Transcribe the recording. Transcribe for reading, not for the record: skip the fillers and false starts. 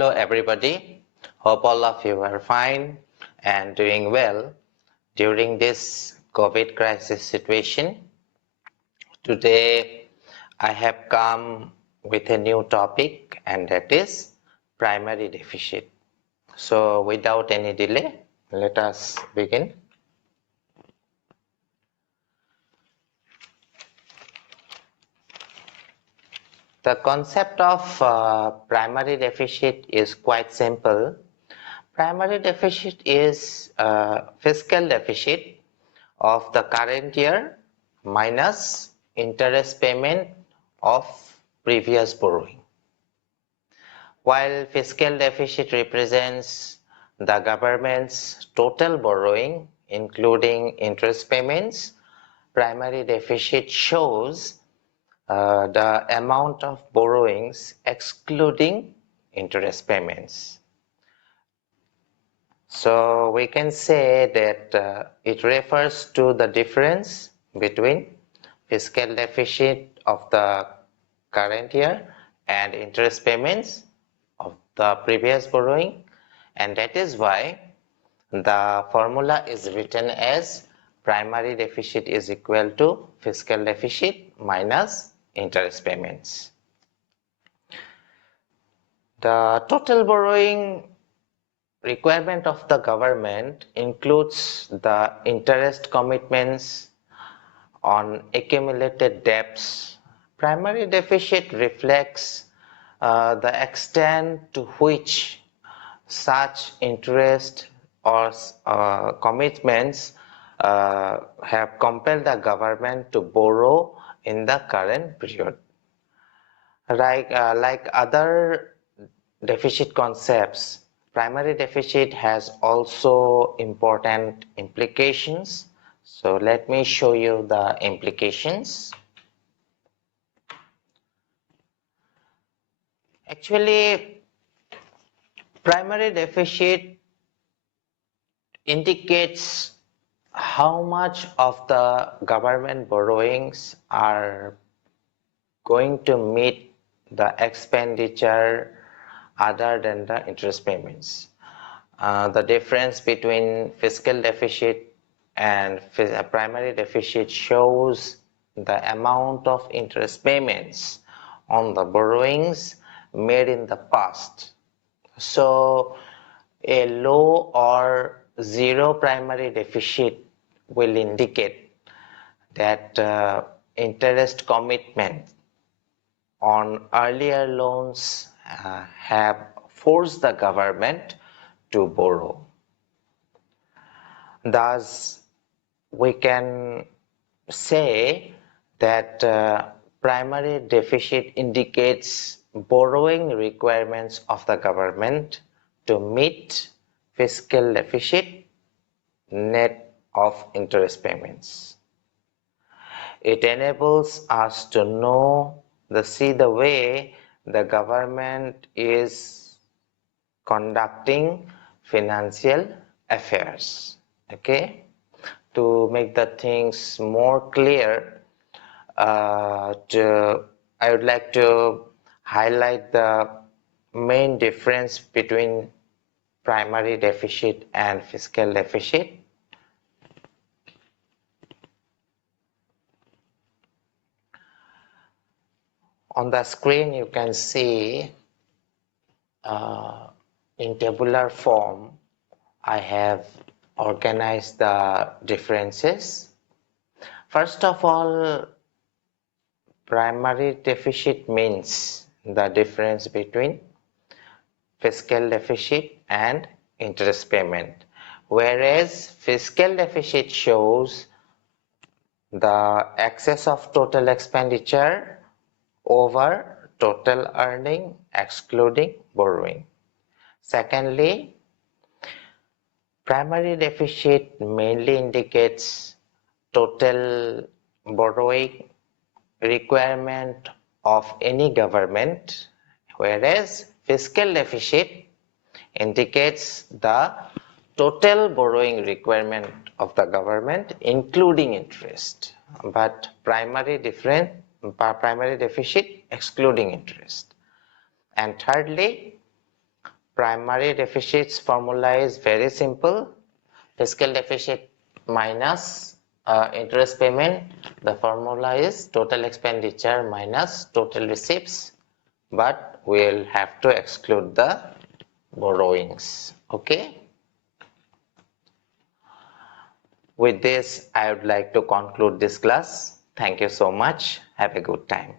Hello everybody, hope all of you are fine and doing well during this COVID crisis situation. Today I have come with a new topic, and that is primary deficit. So without any delay, let us begin. The concept of primary deficit is quite simple. Primary deficit is fiscal deficit of the current year minus interest payment of previous borrowing. While fiscal deficit represents the government's total borrowing, including interest payments, primary deficit shows the amount of borrowings excluding interest payments. So we can say that it refers to the difference between fiscal deficit of the current year and interest payments of the previous borrowing, and that is why the formula is written as primary deficit is equal to fiscal deficit minus interest payments. The total borrowing requirement of the government includes the interest commitments on accumulated debts. Primary deficit reflects the extent to which such interest or commitments have compelled the government to borrow in the current period. Like other deficit concepts, primary deficit has also important implications. So let me show you the implications. Actually, primary deficit indicates how much of the government borrowings are going to meet the expenditure other than the interest payments. The difference between fiscal deficit and primary deficit shows the amount of interest payments on the borrowings made in the past. So a low or zero primary deficit will indicate that interest commitment on earlier loans have forced the government to borrow. Thus, we can say that primary deficit indicates borrowing requirements of the government to meet fiscal deficit net of interest payments. It enables us to see the way the government is conducting financial affairs. Okay, to make the things more clear, I would like to highlight the main difference between primary deficit and fiscal deficit. On the screen you can see in tabular form I have organized the differences. First of all, primary deficit means the difference between fiscal deficit and interest payment, whereas fiscal deficit shows the excess of total expenditure over total earning excluding borrowing. Secondly, primary deficit mainly indicates total borrowing requirement of any government, whereas fiscal deficit indicates the total borrowing requirement of the government including interest, but primary deficit excluding interest. And thirdly, primary deficit's formula is very simple. Fiscal deficit minus interest payment. The formula is total expenditure minus total receipts, but we'll have to exclude the borrowings. Okay. With this, I would like to conclude this class. Thank you so much. Have a good time.